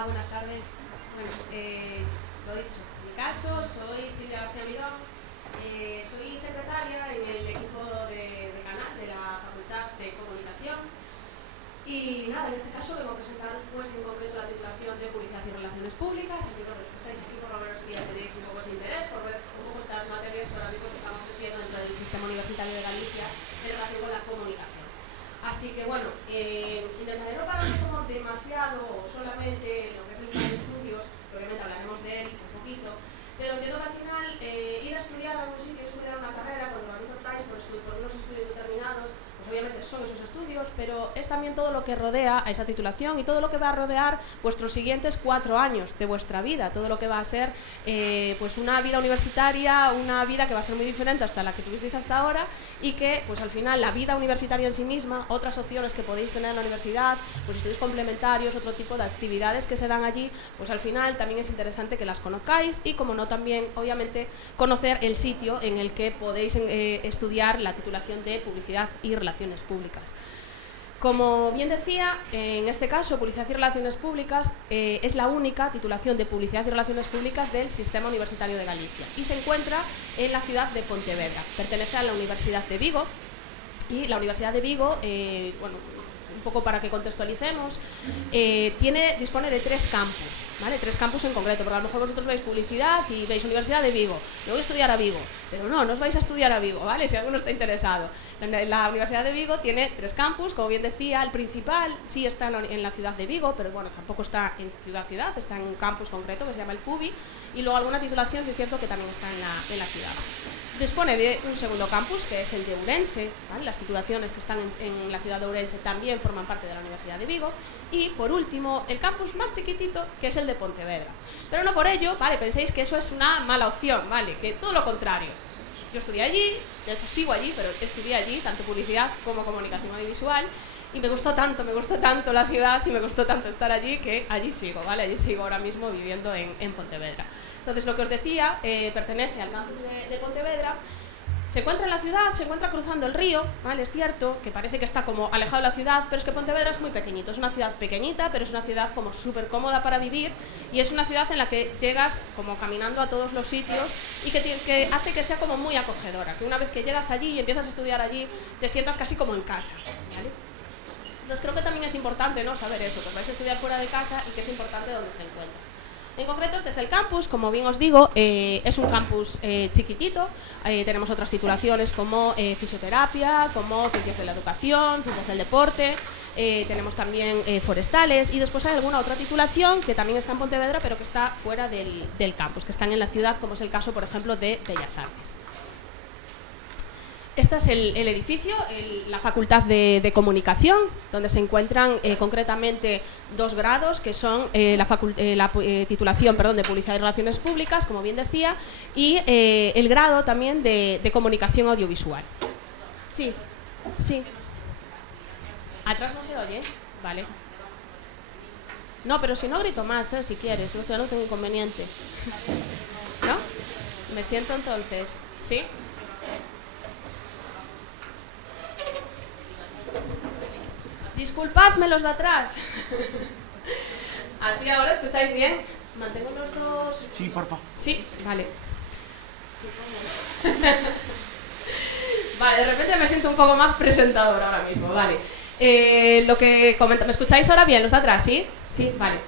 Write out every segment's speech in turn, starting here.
Hola, buenas tardes. Bueno, lo dicho, en mi caso, soy Silvia García Mirón, soy secretaria en el equipo de canal de la Facultad de Comunicación y nada, en este caso vengo a presentaros pues en concreto la titulación de Publicidad y Relaciones Públicas. Entiendo que los que estáis aquí por lo menos ya tenéis un poco de interés por ver un poco estas materias que ahora mismo estamos ofreciendo dentro del Sistema Universitario de Galicia en relación con la comunicación. Así que bueno, intentaré no pararme como demasiado o solamente lo que es el plan de estudios, que obviamente hablaremos de él un poquito, pero entiendo que al final ir a estudiar a algún sitio, estudiar una carrera, cuando realmente optáis por unos estudios determinados, pues obviamente son esos estudios, pero es también todo lo que rodea a esa titulación y todo lo que va a rodear vuestros siguientes 4 años de vuestra vida, todo lo que va a ser pues una vida universitaria, una vida que va a ser muy diferente hasta la que tuvisteis hasta ahora y que pues al final la vida universitaria en sí misma, otras opciones que podéis tener en la universidad, pues estudios complementarios, otro tipo de actividades que se dan allí, pues al final también es interesante que las conozcáis y como no también obviamente conocer el sitio en el que podéis estudiar la titulación de Publicidad y Relaciones Públicas. Como bien decía, en este caso, Publicidad y Relaciones Públicas es la única titulación de Publicidad y Relaciones Públicas del Sistema Universitario de Galicia y se encuentra en la ciudad de Pontevedra. Pertenece a la Universidad de Vigo y la Universidad de Vigo, bueno, un poco para que contextualicemos, dispone de 3 campus, ¿vale? 3 campus en concreto, porque a lo mejor vosotros veis publicidad y veis Universidad de Vigo, me voy a estudiar a Vigo, pero no os vais a estudiar a Vigo, ¿vale? Si alguno está interesado. La Universidad de Vigo tiene 3 campus, como bien decía, el principal sí está en la ciudad de Vigo, pero bueno, tampoco está en ciudad, está en un campus concreto que se llama el CUBI, y luego alguna titulación sí es cierto que también está en la ciudad. Dispone de un segundo campus, que es el de Ourense, ¿vale? Las titulaciones que están en la ciudad de Ourense también forman parte de la Universidad de Vigo. Y, por último, el campus más chiquitito, que es el de Pontevedra. Pero no por ello, ¿vale? Penséis que eso es una mala opción, ¿vale? Que todo lo contrario. Yo estudié allí, de hecho sigo allí, pero estudié allí, tanto publicidad como comunicación audiovisual, y me gustó tanto la ciudad y me gustó tanto estar allí que allí sigo, ¿vale? Allí sigo ahora mismo viviendo en Pontevedra. Entonces, lo que os decía, pertenece al campus de Pontevedra, se encuentra en la ciudad, se encuentra cruzando el río, ¿vale? Es cierto que parece que está como alejado de la ciudad, pero es que Pontevedra es muy pequeñito, es una ciudad pequeñita, pero es una ciudad como súper cómoda para vivir y es una ciudad en la que llegas como caminando a todos los sitios y que hace que sea como muy acogedora, que una vez que llegas allí y empiezas a estudiar allí, te sientas casi como en casa, ¿vale? Entonces creo que también es importante, ¿no?, saber eso, que vais a estudiar fuera de casa y que es importante dónde se encuentra. En concreto, este es el campus, como bien os digo, es un campus chiquitito, tenemos otras titulaciones como fisioterapia, como ciencias de la educación, ciencias del deporte, tenemos también forestales y después hay alguna otra titulación que también está en Pontevedra pero que está fuera del campus, que están en la ciudad, como es el caso, por ejemplo, de Bellas Artes. Este es el edificio, la Facultad de Comunicación, donde se encuentran concretamente 2 grados, que son la titulación de Publicidad y Relaciones Públicas, como bien decía, y el grado también de Comunicación Audiovisual. Sí, sí. Atrás no se oye, vale. No, pero si no grito más, si quieres, no tengo inconveniente. ¿No? Me siento entonces, ¿sí? Disculpadme los de atrás. Así ahora escucháis bien. Mantengo los dos. Sí, por favor. Sí, vale. Vale, de repente me siento un poco más presentadora ahora mismo, vale. Lo que comento, ¿me escucháis ahora bien los de atrás? ¿Sí? Sí, vale.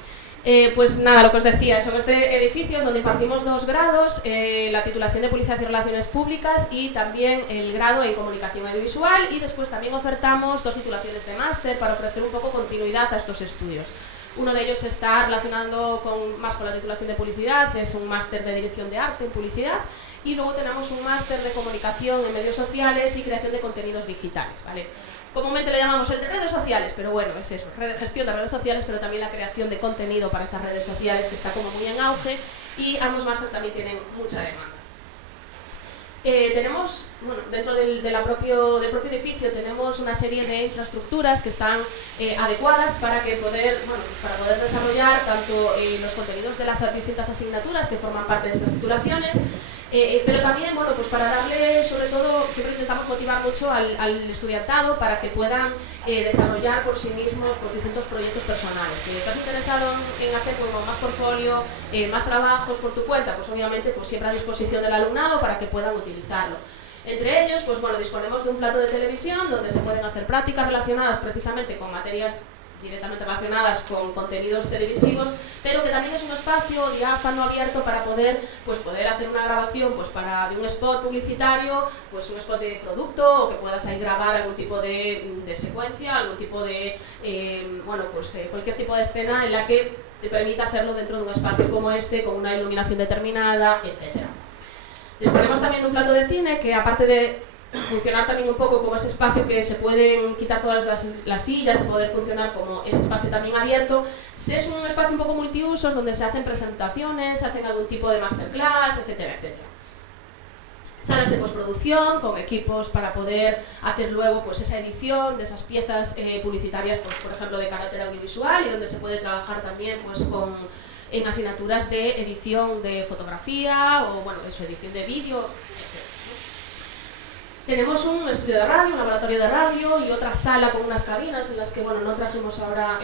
Pues nada, lo que os decía, son este edificio es donde impartimos 2 grados, la titulación de Publicidad y Relaciones Públicas y también el grado en Comunicación Audiovisual, y después también ofertamos 2 titulaciones de máster para ofrecer un poco continuidad a estos estudios. Uno de ellos está relacionando más con la titulación de publicidad, es un máster de dirección de arte en publicidad, y luego tenemos un máster de comunicación en medios sociales y creación de contenidos digitales, ¿vale? Comúnmente lo llamamos el de redes sociales, pero bueno, es eso, gestión de redes sociales, pero también la creación de contenido para esas redes sociales, que está como muy en auge, y ambos másteres también tienen mucha demanda. Tenemos, bueno, dentro del propio edificio tenemos una serie de infraestructuras que están adecuadas para poder desarrollar tanto los contenidos de las distintas asignaturas que forman parte de estas titulaciones, Pero también, bueno, pues para darle, sobre todo, siempre intentamos motivar mucho al estudiantado para que puedan desarrollar por sí mismos pues, distintos proyectos personales. Si estás interesado en hacer como más portfolio, más trabajos por tu cuenta, pues obviamente pues, siempre a disposición del alumnado para que puedan utilizarlo. Entre ellos, pues bueno, disponemos de un plato de televisión donde se pueden hacer prácticas relacionadas precisamente con materias directamente relacionadas con contenidos televisivos, pero que también es un espacio diáfano, abierto para poder hacer una grabación pues de un spot publicitario, pues un spot de producto, o que puedas ahí grabar algún tipo de secuencia, algún tipo de, cualquier tipo de escena en la que te permita hacerlo dentro de un espacio como este, con una iluminación determinada, etc. Disponemos también de un plato de cine que, aparte de funcionar también un poco como ese espacio que se pueden quitar todas las sillas y poder funcionar como ese espacio también abierto, es un espacio un poco multiusos donde se hacen presentaciones, se hacen algún tipo de masterclass, etcétera, etcétera. Salas de postproducción con equipos para poder hacer luego pues, esa edición de esas piezas publicitarias, pues, por ejemplo, de carácter audiovisual, y donde se puede trabajar también pues, en asignaturas de edición de fotografía o bueno, eso, edición de vídeo, etc. Tenemos un estudio de radio, un laboratorio de radio y otra sala con unas cabinas en las que, bueno, no trajimos ahora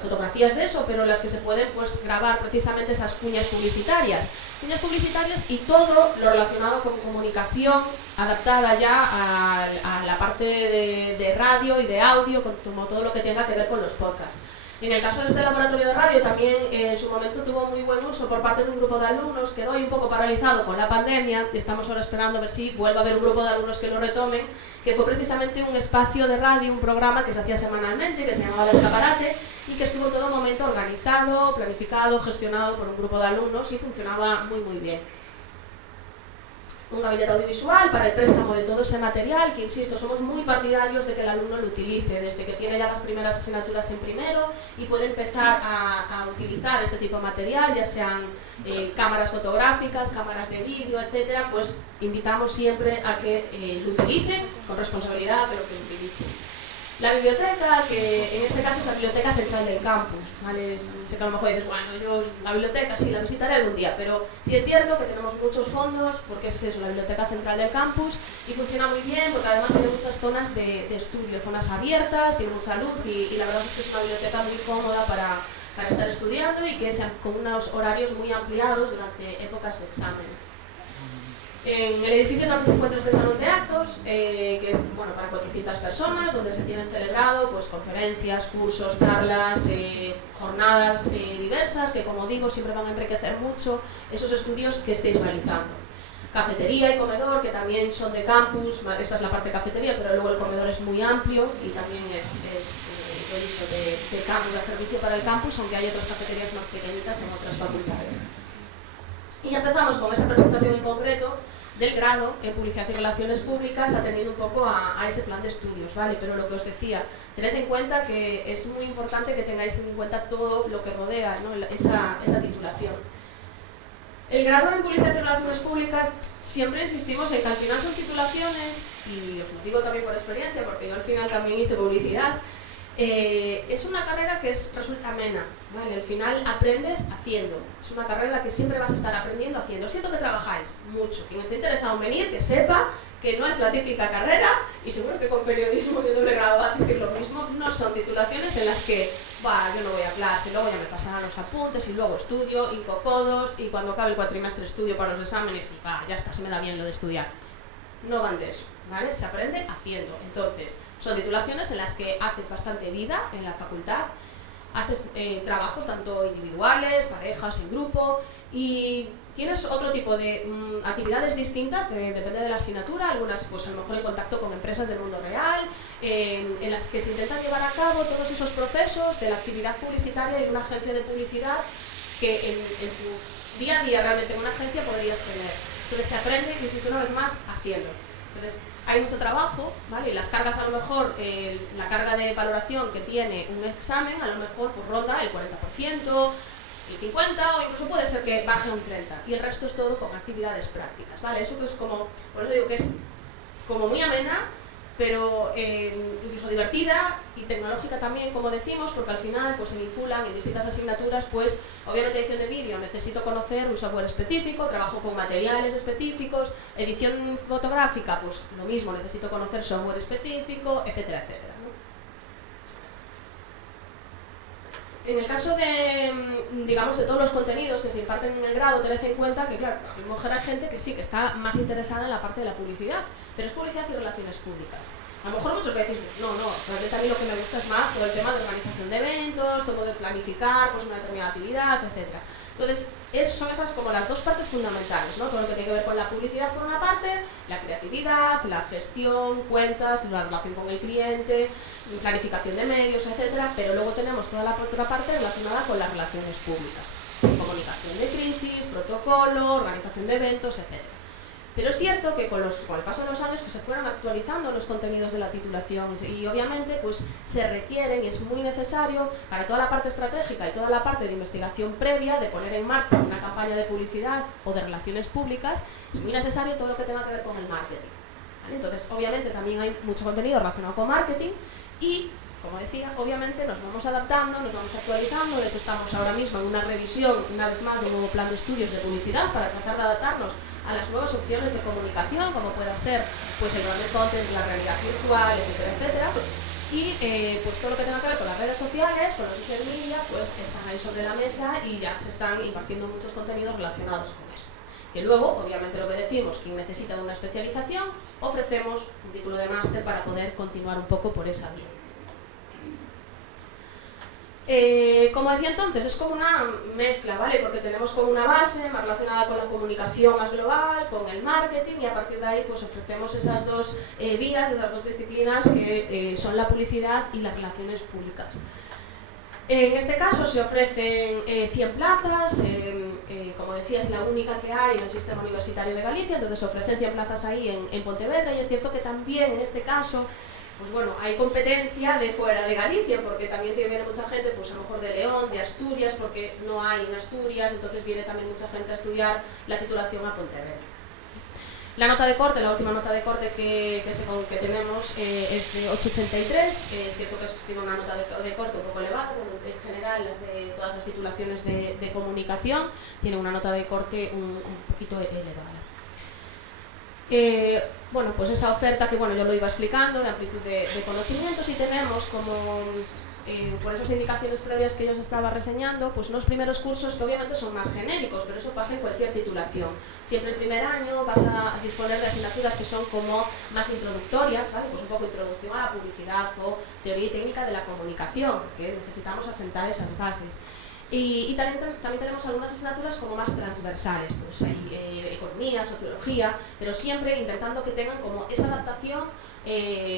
fotografías de eso, pero en las que se pueden pues, grabar precisamente esas cuñas publicitarias. Cuñas publicitarias y todo lo relacionado con comunicación adaptada ya a la parte de radio y de audio, como todo lo que tenga que ver con los podcasts. En el caso de este laboratorio de radio también en su momento tuvo muy buen uso por parte de un grupo de alumnos, quedó un poco paralizado con la pandemia y estamos ahora esperando a ver si vuelve a haber un grupo de alumnos que lo retomen, que fue precisamente un espacio de radio, un programa que se hacía semanalmente, que se llamaba El Escaparate y que estuvo en todo momento organizado, planificado, gestionado por un grupo de alumnos y funcionaba muy muy bien. Un gabinete audiovisual para el préstamo de todo ese material, que insisto, somos muy partidarios de que el alumno lo utilice, desde que tiene ya las primeras asignaturas en primero y puede empezar a utilizar este tipo de material, ya sean cámaras fotográficas, cámaras de vídeo, etcétera, pues invitamos siempre a que lo utilicen con responsabilidad, pero que lo utilicen. La biblioteca, que en este caso es la biblioteca central del campus, ¿vale? Sé que a lo mejor dices, bueno, yo la biblioteca sí la visitaré algún día, pero sí es cierto que tenemos muchos fondos, porque es eso, la biblioteca central del campus, y funciona muy bien porque además tiene muchas zonas de estudio, zonas abiertas, tiene mucha luz y la verdad es que es una biblioteca muy cómoda para estar estudiando y que sean con unos horarios muy ampliados durante épocas de exámenes. En el edificio también se encuentra este salón de actos, que es bueno, para 400 personas, donde se tienen celebrado pues, conferencias, cursos, charlas, jornadas diversas, que como digo siempre van a enriquecer mucho esos estudios que estéis realizando. Cafetería y comedor, que también son de campus, esta es la parte de cafetería, pero luego el comedor es muy amplio y también es lo dicho, de campus, de servicio para el campus, aunque hay otras cafeterías más pequeñitas en otras facultades. Y ya empezamos con esa presentación en concreto del grado en Publicidad y Relaciones Públicas, atendiendo un poco a ese plan de estudios, ¿vale? Pero lo que os decía, tened en cuenta que es muy importante que tengáis en cuenta todo lo que rodea, ¿no? esa titulación. El grado en Publicidad y Relaciones Públicas, siempre insistimos en que al final son titulaciones, y os lo digo también por experiencia, porque yo al final también hice publicidad, es una carrera que resulta amena, ¿vale? Al final aprendes haciendo, es una carrera en la que siempre vas a estar aprendiendo haciendo. Siento que trabajáis mucho, quien esté interesado en venir, que sepa que no es la típica carrera, y seguro que con periodismo y doble grado va a decir lo mismo, no son titulaciones en las que yo no voy a clase, luego ya me pasarán los apuntes y luego estudio, hinco codos y cuando acabe el cuatrimestre estudio para los exámenes y ya está, se me da bien lo de estudiar. No van de eso, ¿vale? Se aprende haciendo. Entonces, son titulaciones en las que haces bastante vida en la facultad, haces trabajos tanto individuales, parejas, en grupo, y tienes otro tipo de actividades distintas, depende de la asignatura, algunas pues a lo mejor en contacto con empresas del mundo real, en las que se intentan llevar a cabo todos esos procesos de la actividad publicitaria de una agencia de publicidad que en tu día a día realmente en una agencia podrías tener. Entonces se aprende, insisto una vez más, haciendo. Entonces hay mucho trabajo, ¿vale? Y las cargas a lo mejor, la carga de valoración que tiene un examen a lo mejor pues ronda el 40%, el 50% o incluso puede ser que baje un 30%, y el resto es todo con actividades prácticas, ¿vale? Eso que es como, por eso digo que es como muy amena, pero incluso divertida y tecnológica también, como decimos, porque al final pues, se vinculan en distintas asignaturas, pues obviamente edición de vídeo, necesito conocer un software específico, trabajo con materiales específicos, edición fotográfica, pues lo mismo, necesito conocer software específico, etcétera, etcétera. En el caso de, digamos, de todos los contenidos que se imparten en el grado, tened en cuenta que, claro, a lo mejor hay gente que sí, que está más interesada en la parte de la publicidad, pero es publicidad y relaciones públicas. A lo mejor muchos veces, no, realmente a mí lo que me gusta es más todo el tema de organización de eventos, todo de planificar pues, una determinada actividad, etc. Entonces, son esas como las dos partes fundamentales, ¿no? Todo lo que tiene que ver con la publicidad por una parte, la creatividad, la gestión, cuentas, la relación con el cliente, planificación de medios, etcétera, pero luego tenemos toda la otra parte relacionada con las relaciones públicas, comunicación de crisis, protocolo, organización de eventos, etcétera. Pero es cierto que con el paso de los años pues, se fueron actualizando los contenidos de la titulación y obviamente pues, se requieren y es muy necesario para toda la parte estratégica y toda la parte de investigación previa, de poner en marcha una campaña de publicidad o de relaciones públicas, es muy necesario todo lo que tenga que ver con el marketing. ¿Vale? Entonces, obviamente también hay mucho contenido relacionado con marketing y, como decía, obviamente nos vamos adaptando, nos vamos actualizando. De hecho, estamos ahora mismo en una revisión, una vez más, de un nuevo plan de estudios de publicidad para tratar de adaptarnos a las nuevas opciones de comunicación, como pueda ser pues, el branded content, la realidad virtual, etcétera, etcétera. Y pues todo lo que tenga que ver con las redes sociales, con los social media, pues están ahí sobre la mesa y ya se están impartiendo muchos contenidos relacionados con esto. Que luego, obviamente lo que decimos, quien necesita de una especialización, ofrecemos un título de máster para poder continuar un poco por esa vía. Como decía entonces, es como una mezcla, ¿vale? Porque tenemos como una base más relacionada con la comunicación más global, con el marketing, y a partir de ahí pues ofrecemos esas dos vías, esas dos disciplinas que son la publicidad y las relaciones públicas. En este caso se ofrecen 100 plazas, como decía es la única que hay en el sistema universitario de Galicia, entonces se ofrecen 100 plazas ahí en Pontevedra, y es cierto que también en este caso pues bueno, hay competencia de fuera de Galicia, porque también viene mucha gente, pues a lo mejor de León, de Asturias, porque no hay en Asturias, entonces viene también mucha gente a estudiar la titulación a Pontevedra. La nota de corte, la última nota de corte que tenemos es de 8,83, es cierto que tiene una nota de corte un poco elevada, en general las de todas las titulaciones de comunicación tiene una nota de corte un poquito elevada. Bueno, pues esa oferta que bueno, yo lo iba explicando, de amplitud de conocimientos, y tenemos como, por esas indicaciones previas que yo os estaba reseñando, pues unos primeros cursos que obviamente son más genéricos, pero eso pasa en cualquier titulación. Siempre el primer año vas a disponer de asignaturas que son como más introductorias, ¿vale? Pues un poco introducción a la publicidad o teoría y técnica de la comunicación, porque necesitamos asentar esas bases. Y también tenemos algunas asignaturas como más transversales, pues hay economía, sociología, pero siempre intentando que tengan como esa adaptación,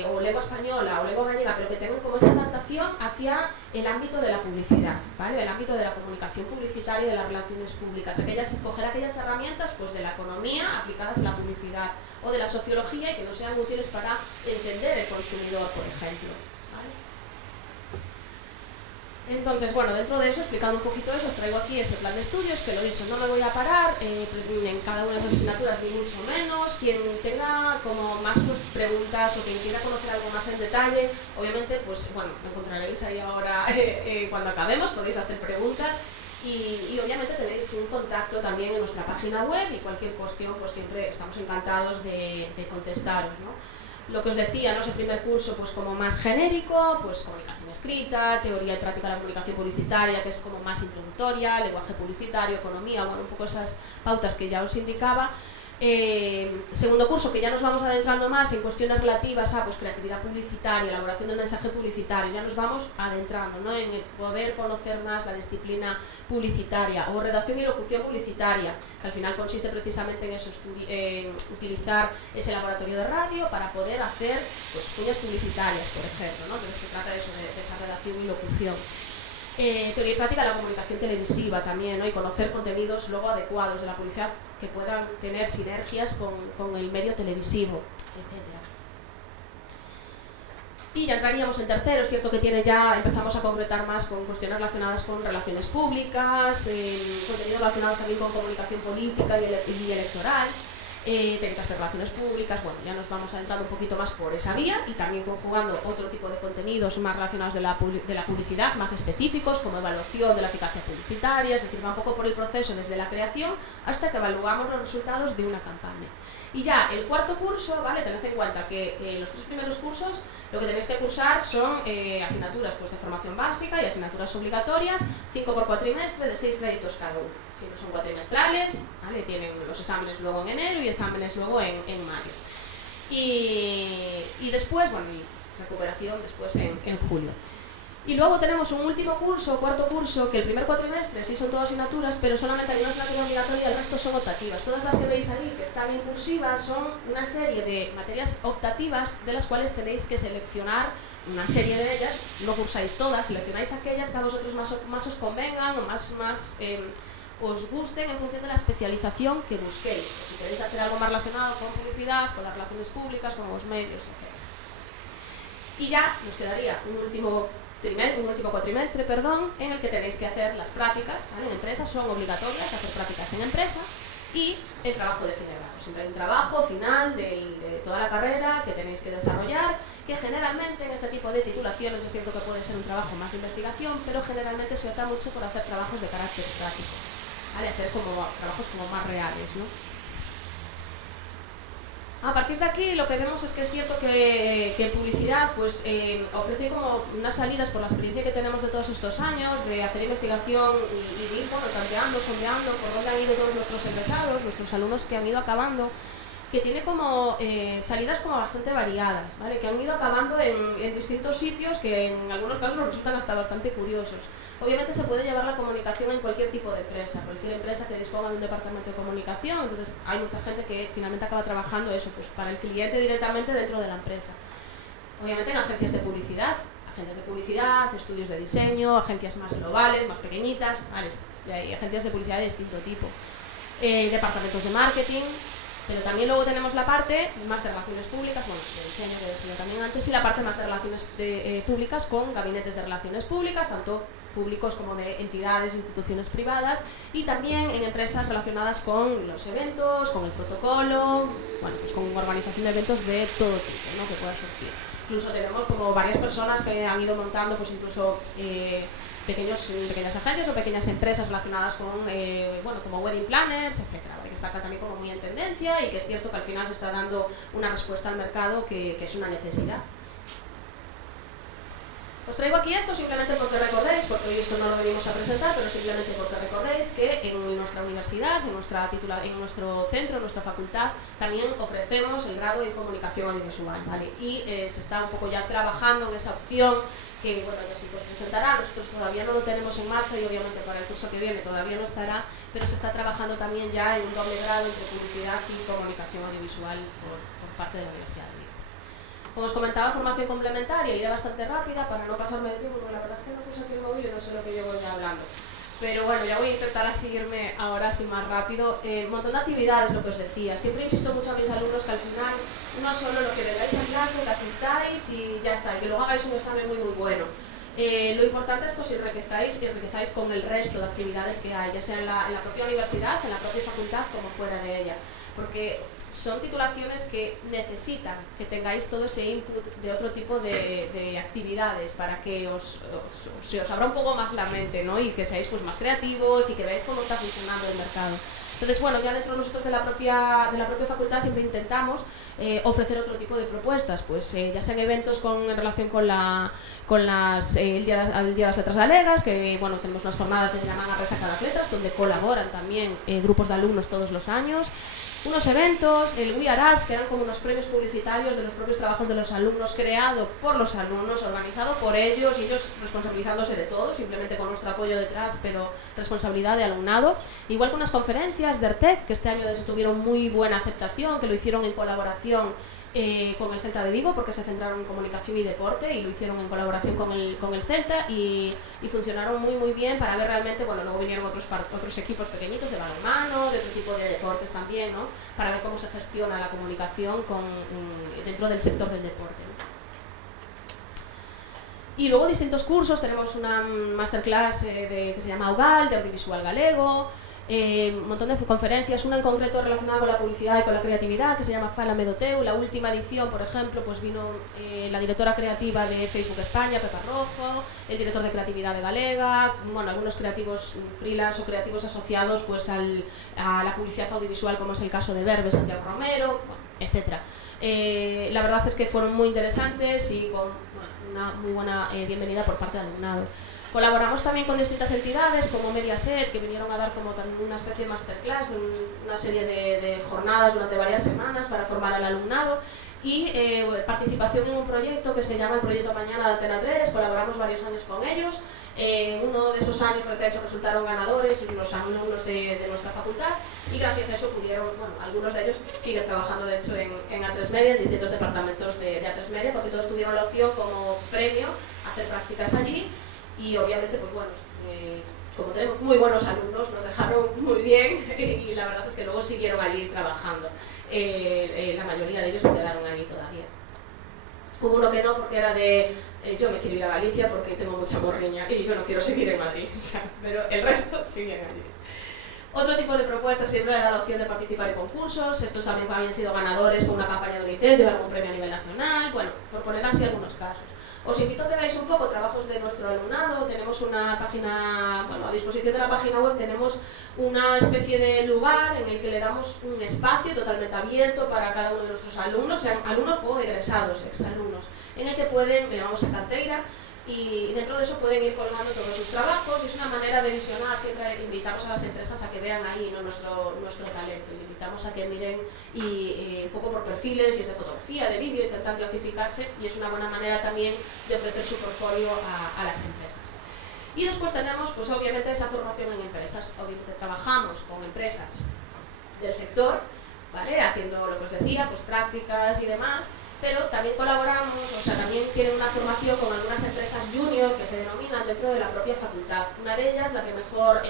o lengua española o lengua gallega, pero que tengan como esa adaptación hacia el ámbito de la publicidad, ¿vale? El ámbito de la comunicación publicitaria y de las relaciones públicas, coger aquellas herramientas pues, de la economía aplicadas a la publicidad o de la sociología y que no sean útiles para entender el consumidor, por ejemplo. Entonces, bueno, dentro de eso, explicando un poquito eso, os traigo aquí ese plan de estudios, que lo he dicho, no me voy a parar en cada una de esas asignaturas, ni mucho menos. Quien tenga como más pues, preguntas o quien quiera conocer algo más en detalle, obviamente, pues bueno, me encontraréis ahí ahora cuando acabemos, podéis hacer preguntas. Y obviamente tenéis un contacto también en nuestra página web y cualquier cuestión, pues siempre estamos encantados de contestaros, ¿no? Lo que os decía, ¿no? Ese primer curso pues como más genérico, pues comunicación escrita, teoría y práctica de la comunicación publicitaria, que es como más introductoria, lenguaje publicitario, economía, bueno, un poco esas pautas que ya os indicaba. Segundo curso, que ya nos vamos adentrando más en cuestiones relativas a pues, creatividad publicitaria, elaboración del mensaje publicitario, ya nos vamos adentrando, ¿no? En el poder conocer más la disciplina publicitaria, o redacción y locución publicitaria, que al final consiste precisamente en eso, utilizar ese laboratorio de radio para poder hacer pues, cuñas publicitarias, por ejemplo, ¿no? Entonces se trata de eso, de esa redacción y locución. Teoría y práctica de la comunicación televisiva también, ¿no? Y conocer contenidos luego adecuados de la publicidad que puedan tener sinergias con el medio televisivo, etc. Y ya entraríamos en tercero, es cierto que empezamos a concretar más con cuestiones relacionadas con relaciones públicas, contenidos relacionados también con comunicación política y electoral. técnicas de relaciones públicas. Bueno, ya nos vamos adentrando un poquito más por esa vía y también conjugando otro tipo de contenidos más relacionados de la publicidad, más específicos, como evaluación de la eficacia publicitaria, es decir, va un poco por el proceso desde la creación hasta que evaluamos los resultados de una campaña. Y ya el cuarto curso, ¿vale? Tened en cuenta que los 3 primeros cursos lo que tenéis que cursar son asignaturas pues, de formación básica y asignaturas obligatorias, 5 por cuatrimestre, de 6 créditos cada uno. Si no son cuatrimestrales, ¿vale? Tienen los exámenes luego en enero y exámenes luego en mayo. Y después, bueno, y recuperación después en julio. Y luego tenemos un último curso, cuarto curso, que el primer cuatrimestre sí son todas asignaturas, pero solamente hay una asignatura obligatoria y el resto son optativas. Todas las que veis ahí, que están en cursiva, son una serie de materias optativas de las cuales tenéis que seleccionar una serie de ellas. No cursáis todas, seleccionáis aquellas que a vosotros más os convengan o más os gusten en función de la especialización que busquéis. Si queréis hacer algo más relacionado con publicidad, con las relaciones públicas, con los medios, etc. Y ya nos quedaría un último cuatrimestre, en el que tenéis que hacer las prácticas, ¿vale? En empresas son obligatorias hacer prácticas en empresa y el trabajo de fin de grado. Siempre hay un trabajo final de toda la carrera que tenéis que desarrollar, que generalmente en este tipo de titulaciones es cierto que puede ser un trabajo más de investigación, pero generalmente se opta mucho por hacer trabajos de carácter práctico, ¿vale? Hacer trabajos como más reales, ¿no? A partir de aquí lo que vemos es que es cierto que en publicidad pues, ofrece como unas salidas por la experiencia que tenemos de todos estos años, de hacer investigación y ir bueno, tanteando, sondeando por dónde han ido todos nuestros egresados, nuestros alumnos que han ido acabando, que tiene como salidas como bastante variadas, ¿vale? Que han ido acabando en distintos sitios que en algunos casos nos resultan hasta bastante curiosos. Obviamente se puede llevar la comunicación en cualquier tipo de empresa, cualquier empresa que disponga de un departamento de comunicación, entonces hay mucha gente que finalmente acaba trabajando eso, pues para el cliente directamente dentro de la empresa. Obviamente en agencias de publicidad, estudios de diseño, agencias más globales, más pequeñitas, ¿vale? Y hay agencias de publicidad de distinto tipo. Departamentos de marketing, pero también luego tenemos la parte más de relaciones públicas, bueno, de diseño que decía también antes, y la parte más de relaciones públicas con gabinetes de relaciones públicas, tanto públicos como de entidades, instituciones privadas, y también en empresas relacionadas con los eventos, con el protocolo, bueno, pues con organización de eventos de todo tipo, ¿no? Que pueda surgir. Incluso tenemos como varias personas que han ido montando, pues incluso pequeñas agencias o pequeñas empresas relacionadas con, bueno, como wedding planners, etcétera, ¿vale? Que está acá también como muy en tendencia y que es cierto que al final se está dando una respuesta al mercado que es una necesidad. Os traigo aquí esto simplemente porque recordéis, porque hoy esto no lo venimos a presentar, pero simplemente porque recordéis que en nuestra universidad, en nuestro centro, en nuestra facultad, también ofrecemos el grado en comunicación audiovisual, ¿vale? Y se está un poco ya trabajando en esa opción que, bueno, ya sí os presentará. Nosotros todavía no lo tenemos en marcha y obviamente para el curso que viene todavía no estará, pero se está trabajando también ya en un doble grado entre publicidad y comunicación audiovisual por parte de la Universidad de Vigo. Como os comentaba, formación complementaria, iré bastante rápida para no pasarme de tiempo, porque la verdad es que no puse aquí el móvil y no sé lo que llevo ya hablando. Pero bueno, ya voy a intentar seguirme ahora así más rápido. Un montón de actividades, lo que os decía. Siempre insisto mucho a mis alumnos que al final no solo lo que vengáis a clase, que asistáis y ya está, y que luego hagáis un examen muy bueno. Lo importante es que os enriquezáis con el resto de actividades que hay, ya sea en la propia universidad, en la propia facultad, como fuera de ella. Porque son titulaciones que necesitan que tengáis todo ese input de otro tipo de actividades para que se os abra un poco más la mente, ¿no? Y que seáis pues, más creativos y que veáis cómo está funcionando el mercado. Entonces, bueno, ya dentro nosotros de la propia facultad siempre intentamos ofrecer otro tipo de propuestas, pues ya sean eventos en relación con el Día de las Letras Galegas, que bueno, tenemos unas jornadas que se llaman A Resaca las Letras, donde colaboran también grupos de alumnos todos los años. Unos eventos, el We Are Ads, que eran como unos premios publicitarios de los propios trabajos de los alumnos, creado por los alumnos, organizado por ellos, y ellos responsabilizándose de todo, simplemente con nuestro apoyo detrás, pero responsabilidad de alumnado. Igual que unas conferencias de ERTEC, que este año tuvieron muy buena aceptación, que lo hicieron en colaboración con el Celta de Vigo, porque se centraron en comunicación y deporte y lo hicieron en colaboración con el Celta y funcionaron muy bien para ver realmente, bueno, luego vinieron otros equipos pequeñitos de balonmano, de otro tipo de deportes también, ¿no? Para ver cómo se gestiona la comunicación dentro del sector del deporte, ¿no? Y luego distintos cursos, tenemos una masterclass que se llama AUGAL, de audiovisual galego. un montón de conferencias, una en concreto relacionada con la publicidad y con la creatividad, que se llama Fala Medoteu. La última edición, por ejemplo, pues vino la directora creativa de Facebook España, Pepa Rojo, el director de creatividad de Galega, bueno, algunos creativos freelance o creativos asociados pues a la publicidad audiovisual, como es el caso de Verbe, Santiago Romero, bueno, etc. La verdad es que fueron muy interesantes y con una muy buena bienvenida por parte del alumnado. Colaboramos también con distintas entidades como Mediaset, que vinieron a dar como una especie de masterclass, una serie de jornadas durante varias semanas para formar al alumnado, y participación en un proyecto que se llama el Proyecto Mañana de Antena 3. Colaboramos varios años con ellos. Uno de esos años, de hecho, resultaron ganadores y los alumnos de nuestra facultad, y gracias a eso pudieron, bueno, algunos de ellos siguen trabajando de hecho en A3 Media, en distintos departamentos de A3 Media, porque todos tuvieron la opción como premio hacer prácticas allí. Y obviamente, pues bueno, como tenemos muy buenos alumnos, nos dejaron muy bien y la verdad es que luego siguieron allí trabajando. La mayoría de ellos se quedaron allí todavía. Hubo uno que no, porque era de yo me quiero ir a Galicia porque tengo mucha morriña y yo no quiero seguir en Madrid, o sea, pero el resto siguen allí. Otro tipo de propuestas siempre era la opción de participar en concursos. Estos también habían sido ganadores con una campaña de UNICEF, llevar un premio a nivel nacional, bueno, por poner así algunos casos. Os invito a que veáis un poco trabajos de nuestro alumnado. Tenemos una página, bueno, a disposición de la página web tenemos una especie de lugar en el que le damos un espacio totalmente abierto para cada uno de nuestros alumnos, sean alumnos o egresados, exalumnos, en el que pueden, vamos a cartera, y dentro de eso pueden ir colgando todos sus trabajos. Y es una manera de visionar. Siempre invitamos a las empresas a que vean ahí, ¿no?, nuestro talento, y invitamos a que miren un poco por perfiles, si es de fotografía, de vídeo, intentan clasificarse, y es una buena manera también de ofrecer su portfolio a las empresas. Y después tenemos, pues obviamente, esa formación en empresas. Obviamente trabajamos con empresas del sector, ¿vale?, haciendo lo que os decía, pues prácticas y demás, pero también colaboramos, o sea, también tienen una formación con algunas empresas junior que se denominan dentro de la propia facultad. Una de ellas, la que mejor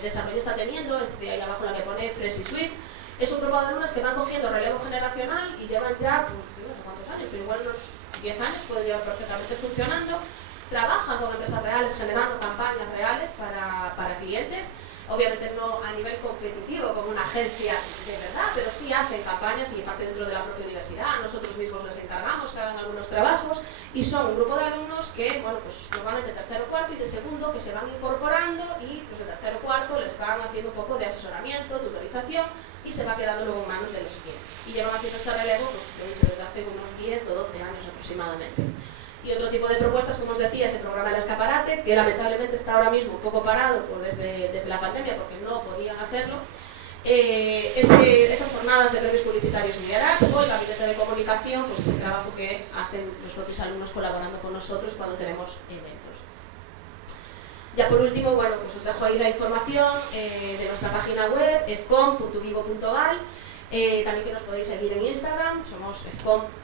desarrollo está teniendo, es de ahí abajo la que pone Fresh Suite. Es un grupo de alumnos que van cogiendo relevo generacional y llevan ya, pues no sé cuántos años, pero igual unos 10 años pueden llevar perfectamente funcionando. Trabajan con empresas reales generando campañas reales para clientes. Obviamente no a nivel competitivo como una agencia de verdad, pero sí hacen campañas y parte dentro de la propia universidad. Nosotros mismos les encargamos que hagan algunos trabajos, y son un grupo de alumnos que, bueno, pues normalmente tercero o cuarto y de segundo, que se van incorporando, y pues de tercero o cuarto les van haciendo un poco de asesoramiento, tutorización, y se va quedando luego en manos de los siguientes. Y llevan haciendo ese relevo, pues lo he dicho, desde hace unos 10 o 12 años aproximadamente. Y otro tipo de propuestas, como os decía, es el programa El Escaparate, que lamentablemente está ahora mismo un poco parado desde la pandemia, porque no podían hacerlo. Esas jornadas de premios publicitarios y liderazgo, el gabinete de comunicación, pues ese trabajo que hacen los propios alumnos colaborando con nosotros cuando tenemos eventos. Ya por último, bueno, pues os dejo ahí la información de nuestra página web, efcom.vigo.gal, también que nos podéis seguir en Instagram, somos efcom_uvigo,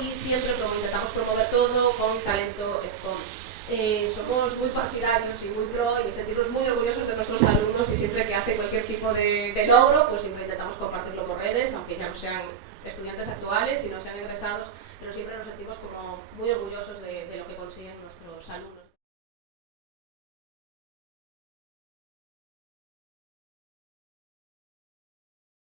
y siempre intentamos promover todo con talento efcom. Somos muy partidarios y muy pro, y sentimos muy orgullosos de nuestros alumnos, y siempre que hacen cualquier tipo de logro, pues siempre intentamos compartirlo por redes, aunque ya no sean estudiantes actuales y no sean egresados, pero siempre nos sentimos como muy orgullosos de lo que consiguen nuestros alumnos.